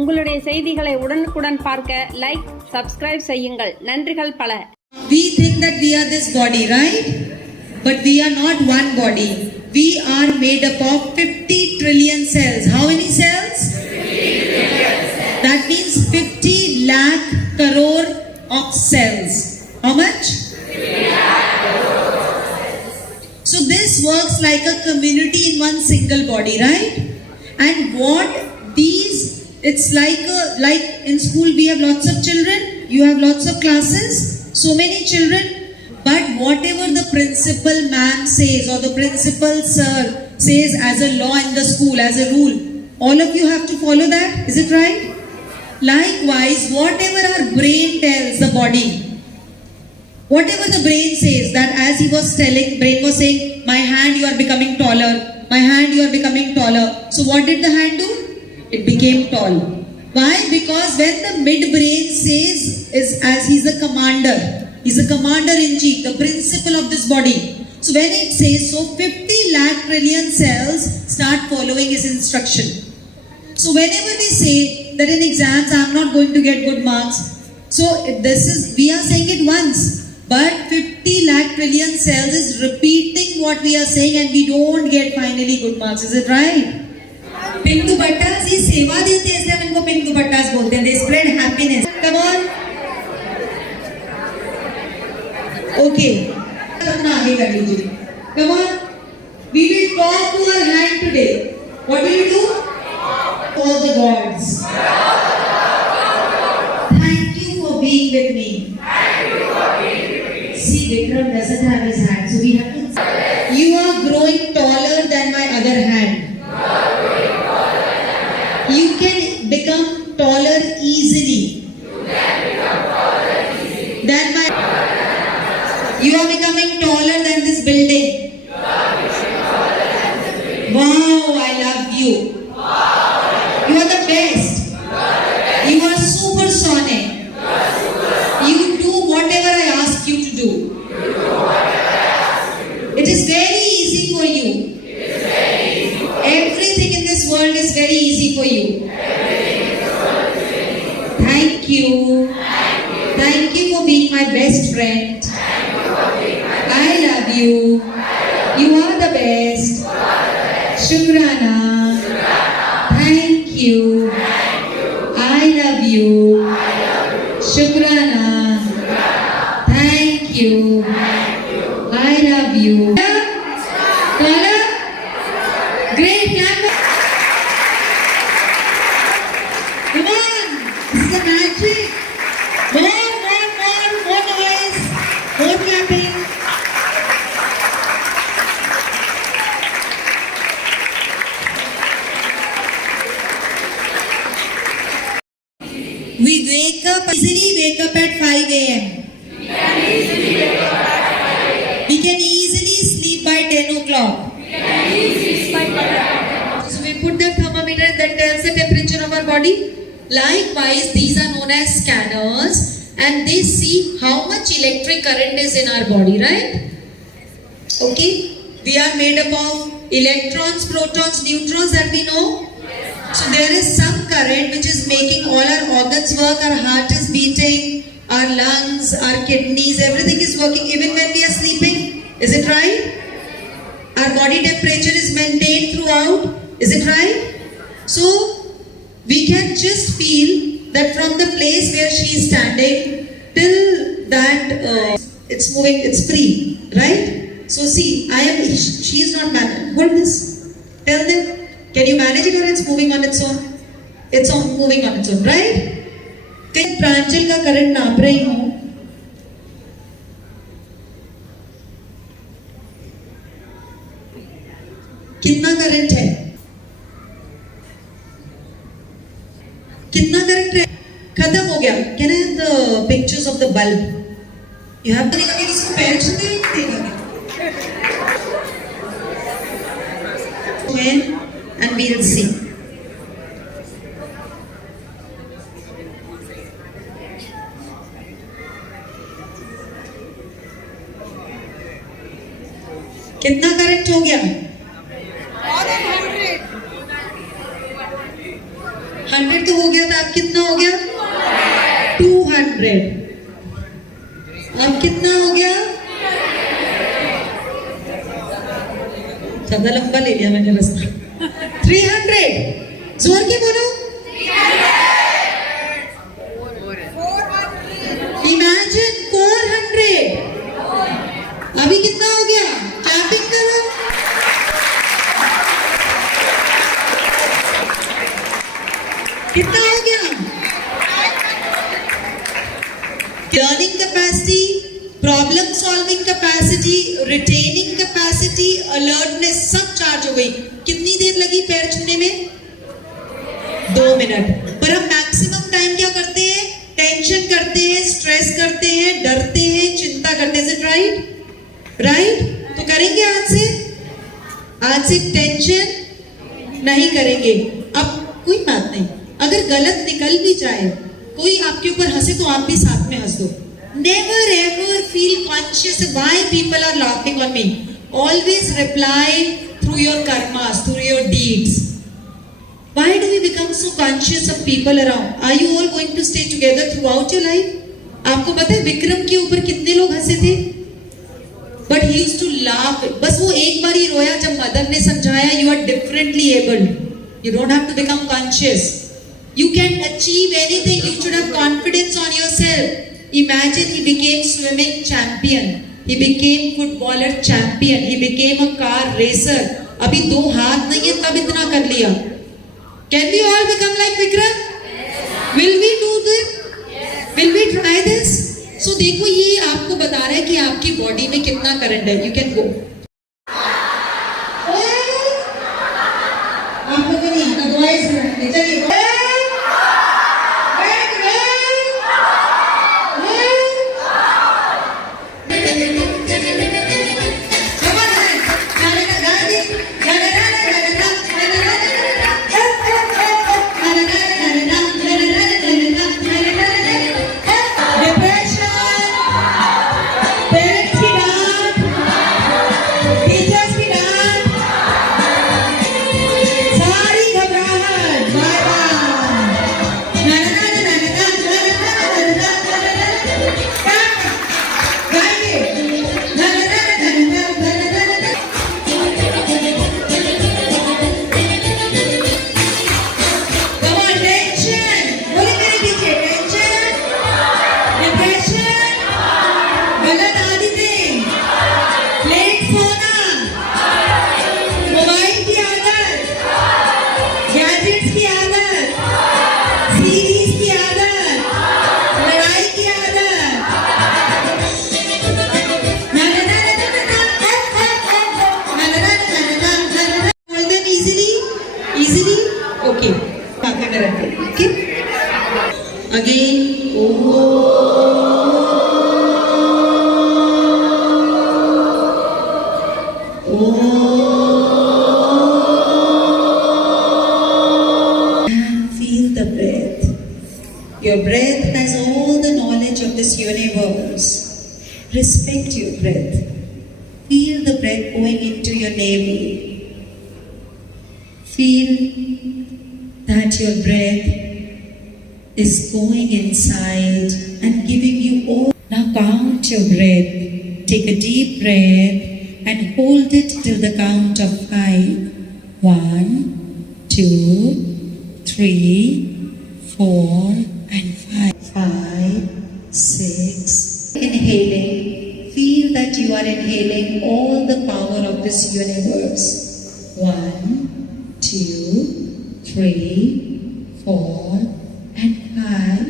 உங்களுடைய செய்திகளை உடனுக்குடன் பார்க்க லைக், சப்ஸ்கிரைப் செய்யுங்கள். நன்றிகள் பல. We think that we are this body, right? But we are not one body. We are made up of 50 trillion cells. How many cells? 50 trillion cells. That means 50 lakh crore of cells. How much? 50 lakh crore of cells. So this works like a community in one single body, right? And what these, it's like in school we have lots of children, you have lots of classes, so many children, but whatever the principal ma'am says or the principal sir says as a law in the school, as a rule, all of you have to follow that. Is it right? Likewise, whatever our brain tells the body, whatever the brain says, that as he was telling, brain was saying, my hand you are becoming taller, my hand you are becoming taller. So what did the hand do? It became tall. Why? Because when the midbrain says, is as he's the commander, he's the commander in chief, the principal of this body. So when it says, so 50 lakh trillion cells start following his instruction. So whenever we say that in exams I'm not going to get good marks, so this is, we are saying it once, but 50 lakh trillion cells is repeating what we are saying and we don't get finally good marks. Is it right? Pink dupattas ये सेवा देते हैं, इसलिए हम इनको pink दुपट्टास बोलते हैं. They spread happiness. Come on. Okay. अपना आगे कर लीजिए. Come on. We will talk to our hand today. What will you do? Call the gods. Thank you for being with me. See, Vikram doesn't have his hand, so we have to. You are growing taller than my other hand. You can become taller easily. Than my. You are becoming taller than this building. Wow, I love you. You are the best. You are supersonic. You do whatever I ask you to do. It is very easy for you. Everything in this world is very easy for you. Thank you. Thank you for being my best friend. I love you. You are the best. Shukrana. Thank you. I love you. Shukrana. Thank you. I love you. Color? Great, camera. Come on. This is the magic. More noise. More clapping. We easily wake up at 5 a.m. We can easily sleep by 10 o'clock. So we put the thermometer that tells the temperature of our body. Likewise, these are known as scanners and they see how much electric current is in our body, right? Okay, we are made up of electrons, protons, neutrons that we know. So there is some current which is making all our organs work. Our heart is beating, our lungs, our kidneys, everything is working even when we are sleeping. Is it right? Our body temperature is maintained throughout. Is it right? So we can just feel that from the place where she is standing till that it's moving, it's free, right? So see, she is not managing. Hold this. Tell them, can you manage it or it's moving on its own? It's moving on its own, right? कहीं प्रांजल का current नाप रही हूँ. कितना current है? कितना current है? खत्म हो गया. Can I have the pictures of the bulb? You have to देखा कि इसको पैर छूते हैं देखा कि. And we will see. कितना करंट हो गया? 100 तो हो गया था, अब कितना हो गया? 200। अब कितना हो गया? ज्यादा लंबा ले लिया मैंने रास्ता। 300। जोर के बोलो। इमेजिन 400। अभी कितना हो गया? क्लैपिंग करो। कितना हो गया? Learning capacity, problem solving capacity, retaining capacity, alertness सब चार्ज हो गई। कितनी देर लगी पैर छूने में? 2 मिनट। पर हम मैक्सिमम टाइम क्या करते हैं? टेंशन करते हैं, स्ट्रेस करते हैं, डरते हैं, चिंता करते हैं। Right right? तो करेंगे आज से टेंशन नहीं करेंगे। अब कोई बात नहीं, अगर गलत निकल भी जाए, कोई आपके ऊपर हंसे तो आप भी साथ में हंस दो। Never ever feel conscious why people are laughing on me. Always reply through your karmas, through your deeds. Why do we become so conscious of people around? Are you all going to stay together throughout your life? आपको पता है विक्रम के ऊपर कितने लोग हंसे थे? But he used to laugh. बस वो एक बार ही रोया जब मदर ने समझाया you are differently abled. You don't have to become conscious. You can achieve anything. You should have confidence on yourself. Imagine he became swimming champion. He became footballer champion. He became a car racer. अभी 2 हाथ नहीं है तब इतना कर लिया. Can we all become like Vikram? Will we do this? Will we try this? So देखो ये आपको बता रहा है कि आपकी बॉडी में कितना करंट है. You can go. आपको तो नहीं आता, दुआएं सुनाते चलिए. Your breath has all the knowledge of this universe. Respect your breath. Feel the breath going into your navel. Feel that your breath is going inside and giving you all. Now count your breath. Take a deep breath and hold it till the count of 5. 1, 2, 3, 4, and 5. 5, 6. Inhaling. Feel that you are inhaling all the power of this universe. 1, 2, 3, 4, and 5.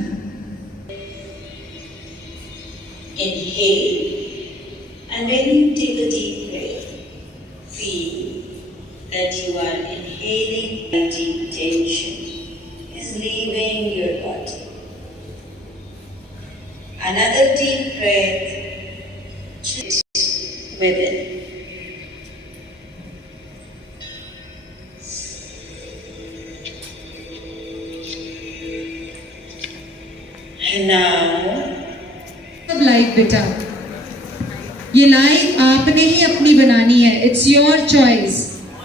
Inhale. And when you take a deep breath, feel that you are inhaling a deep tension is leaving your body. Another deep breath within. And now, life बेटा, ये life आपने ही अपनी बनानी है. It's your choice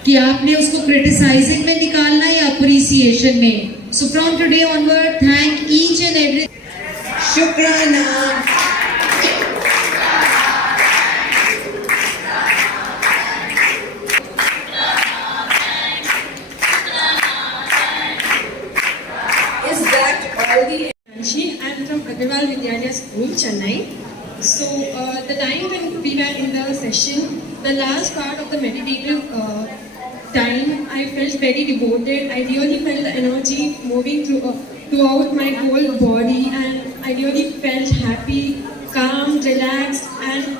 कि आपने उसको criticising में निकालना है या अप्रिसिएशन में. So from today onward, thank each and every. Shukrana. Is that all the Anshi? I'm from Agarwal Vidyalaya School, Chennai. So the time when we were in the session, the last part of the meditative time, I felt very devoted. I really felt the energy moving throughout my whole body, and I really felt happy, calm, relaxed, and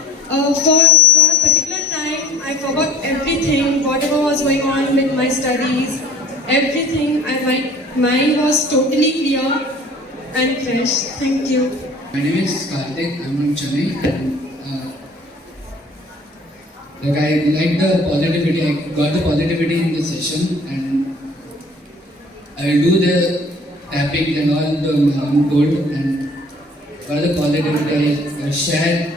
for a particular time, I forgot everything, whatever was going on with my studies, everything. My mind was totally clear and fresh. Thank you. My name is Karthik. I'm from Chennai, and I like the positivity. I got the positivity in the session, and I will do the tapping and all the good, and all the positivity I share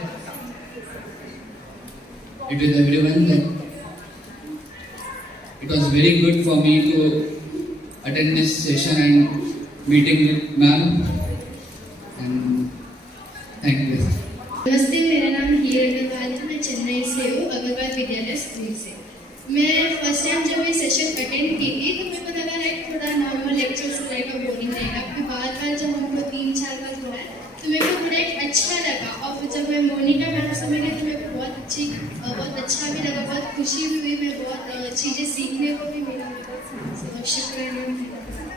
it with everyone. Like, it was very good for me to attend this session and meeting with ma'am, and thank you. नमस्ते, मेरा नाम हीर अग्रवाल है। मैं चेन्नई से हूँ, अग्रवाल विद्यालय school से। मैं फर्स्ट टाइम जब ये सेशन अटेंड की थी तो मेरे को लगा लाइक थोड़ा नॉर्मल लेक्चर्स रहेगा, बोरिंग रहेगा। फिर बार जब हमको 3-4 बार हुआ है तो मेरे को थोड़ा एक अच्छा लगा। और फिर जब मैं मोनिका मैम से मिली तो मेरे को बहुत अच्छा भी लगा, बहुत खुशी भी हुई। मैं बहुत चीज़ें सीखने को भी मिला। शुक्रिया।